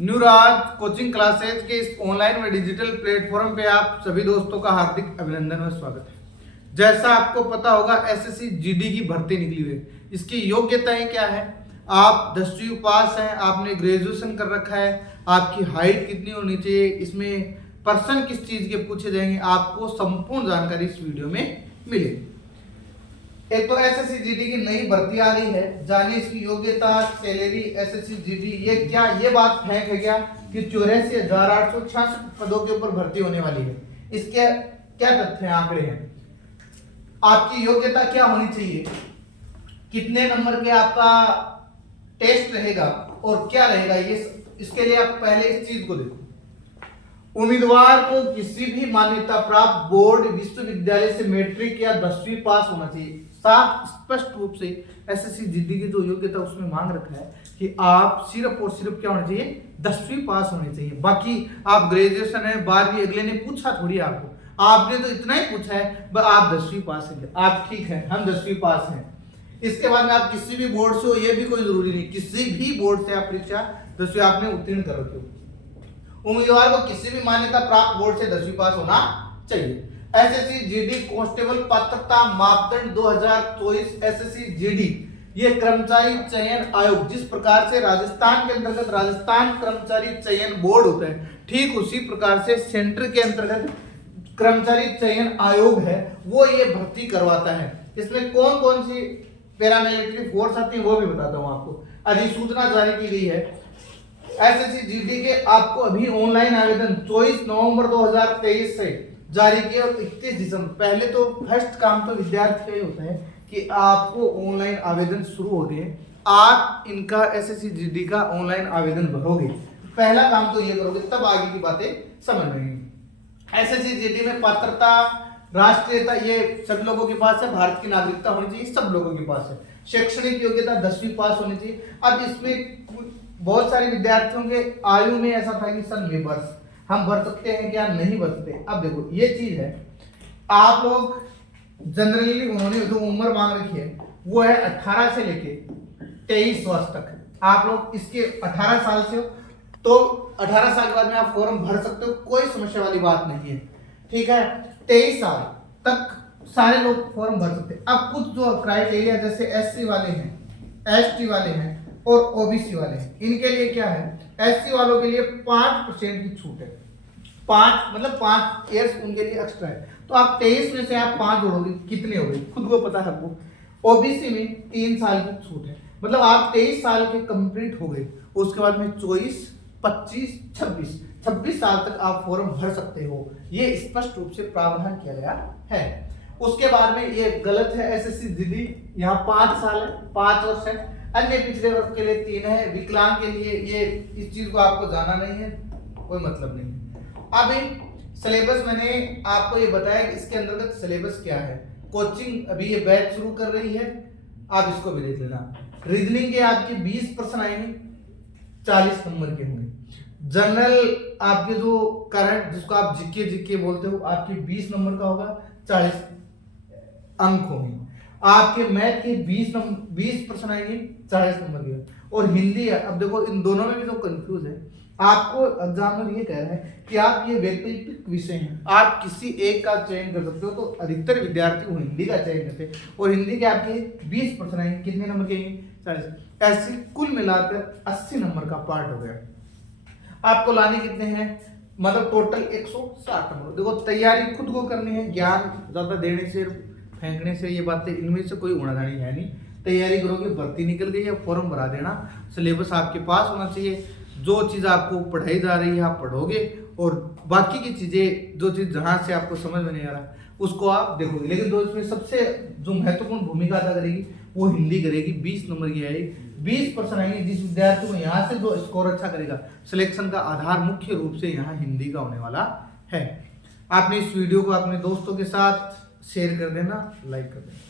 न्यूराज coaching classes के इस online व डिजिटल प्लेटफॉर्म पे आप सभी दोस्तों का हार्दिक अभिनंदन व स्वागत है। जैसा आपको पता होगा एसएससी जीडी की भर्ती निकली हुई है। इसकी योग्यताएं क्या है? आप 10वीं पास हैं, आपने ग्रेजुएशन कर रखा है, आपकी हाइट कितनी होनी चाहिए, इसमें पर्सन किस चीज के पूछे जाएंगे, आपको संपूर्ण जानकारी इस वीडियो में मिलेगी। एक तो एसएससी जीडी की नई भर्ती आ गई है, जानिए इसकी योग्यता, सैलरी। एसएससी जीडी ये क्या, ये बात फेंक है क्या कि 84,866 पदों के ऊपर भर्ती होने वाली है। इसके क्या तथ्य हैं, आंकड़े हैं। आपकी योग्यता क्या होनी चाहिए, कितने नंबर के आपका टेस्ट रहेगा और क्या रहेगा, ये इसके लिए आप पहले इस चीज को देखो। उम्मीदवार को किसी भी मान्यता प्राप्त बोर्ड, विश्वविद्यालय से मैट्रिक या 10वीं पास होना चाहिए। साफ स्पष्ट रूप से एसएससी जीडी की जो योग्यता उसमें मांग रखा है कि आप सिर्फ और सिर्फ क्या होना चाहिए, 10वीं पास होनी चाहिए। बाकी आप ग्रेजुएशन है, 12वीं, अगले ने पूछा थोड़ी आपको, आपने तो इतना ही पूछा है आप 10वीं पास है, आप ठीक है, हम 10वीं पास हैं। इसके बाद में आप किसी भी बोर्ड से हो, ये भी कोई जरूरी नहीं, किसी भी बोर्ड से आप परीक्षा 10वीं आपने उत्तीर्ण कर रखे हो। उम्मीदवार को किसी भी मान्यता प्राप्त बोर्ड से 10वीं पास होना चाहिए। एसएससी जीडी कांस्टेबल पात्रता मापदंड 2024 एसएससी जीडी ये कर्मचारी चयन आयोग, जिस प्रकार से राजस्थान के अंतर्गत राजस्थान कर्मचारी चयन बोर्ड होता है, ठीक उसी प्रकार से सेंटर के अंतर्गत कर्मचारी चयन आयोग है, वो ये भर्ती करवाता है। इसमें कौन कौन सी पैरामिलिट्री फोर्स आती है वो भी बताता हूं आपको। अधिसूचना जारी की गई है एसएससी जीडी के, आपको अभी ऑनलाइन आवेदन 24 नवंबर 2023 से जारी किया और 31 दिसंबर। पहले तो फर्स्ट काम तो विद्यार्थी का ही होता है कि आपको ऑनलाइन आवेदन शुरू हो गए, आप इनका एसएससी जीडी का ऑनलाइन आवेदन भरोगे, पहला काम तो ये करोगे, तब आगे की बातें समझ में आएंगी। एसएससी जीडी में पात्रता, राष्ट्रीयता ये सब लोगों के पास है, भारत की नागरिकता होनी चाहिए, सब लोगों के पास है। शैक्षणिक योग्यता 10वीं पास होनी चाहिए। अब इसमें बहुत सारे विद्यार्थियों के आयु में ऐसा था कि सर ये वर्ष हम भर सकते हैं क्या, नहीं भर सकते। अब देखो ये चीज है, आप लोग जनरली उन्होंने जो उम्र मांग रखी है वो है 18 से लेके 23 वर्ष तक। आप लोग इसके 18 साल से हो तो 18 साल के बाद में आप फॉर्म भर सकते हो, कोई समस्या वाली बात नहीं है, ठीक है। 23 साल तक सारे लोग फॉर्म भर सकते हैं। अब कुछ जो क्राइटेरिया जैसे एससी वाले हैं, एसटी वाले हैं और ओबीसी वाले हैं, इनके लिए क्या है, एससी वालों के लिए 5% की छूट है, 5 मतलब 5 ईयर्स उनके लिए एक्स्ट्रा है। तो आप 23 में से आप 5 जोड़ोगे, कितने हो गए खुद को पता है आपको। ओबीसी में 3 साल की छूट है, मतलब आप 23 साल के कंप्लीट हो गए, उसके बाद में 24, 25, 26 साल तक आप फॉर्म भर सकते हो। ये स्पष्ट रूप से प्रावधान किया गया है। उसके बाद में ये गलत है, एसएससी जीडी यहाँ 5 साल है, 5 वर्ष है। अन्य पिछड़े वर्ग के लिए 3 है, विकलांग के लिए ये, इस चीज को आपको जाना नहीं है, कोई मतलब नहीं है। अभी सिलेबस मैंने आपको ये बताया कि इसके अंतर्गत सिलेबस क्या है। कोचिंग अभी ये बैच शुरू कर रही है, आप इसको भी देख लेना। रीजनिंग के आपके 20 प्रश्न आएंगे, 40 नंबर के होंगे। जनरल आपके जो करंट, जिसको आप जीके बोलते हो, आपके 20 नंबर का होगा, 40 अंक होंगे। आपके मैथ के 20 प्रश्न आएंगे, 40 नंबर के। और हिंदी है, अब देखो इन दोनों में भी जो कंफ्यूज है, आपको एग्जामिनर ये कह रहा है कि आप ये वैकल्पिक विषय हैं, आप किसी एक का चयन कर सकते हो, तो अधिकतर विद्यार्थी हिंदी का चयन करते हैं। और हिंदी के आपके 20 प्रश्न आएंगे, कितने नंबर के आएंगे, 40। ऐसे कुल मिलाकर 80 नंबर का पार्ट हो गया। आपको लाने कितने हैं, मतलब टोटल 160 नंबर। देखो तैयारी खुद को करनी है, ज्ञान ज्यादा देने से फेंकने से ये बातें, इनमें से कोई उड़ाधानी है नहीं। तैयारी करोगे, भर्ती निकल गई है, फॉर्म भरा देना, सिलेबस आपके पास होना चाहिए। जो चीज़ आपको पढ़ाई जा रही है आप पढ़ोगे, और बाकी की चीज़ें जो चीज़ जहाँ से आपको समझ में नहीं आ रहा उसको आप देखोगे। लेकिन जो इसमें सबसे जो महत्वपूर्ण भूमिका अदा करेगी वो हिंदी करेगी, 20 नंबर की आएगी, 20% आएंगे। जिस विद्यार्थी को यहाँ से जो स्कोर अच्छा करेगा, सिलेक्शन का आधार मुख्य रूप से यहाँ हिंदी का होने वाला है। आपने इस वीडियो को अपने दोस्तों के साथ शेयर कर देना, लाइक कर देना।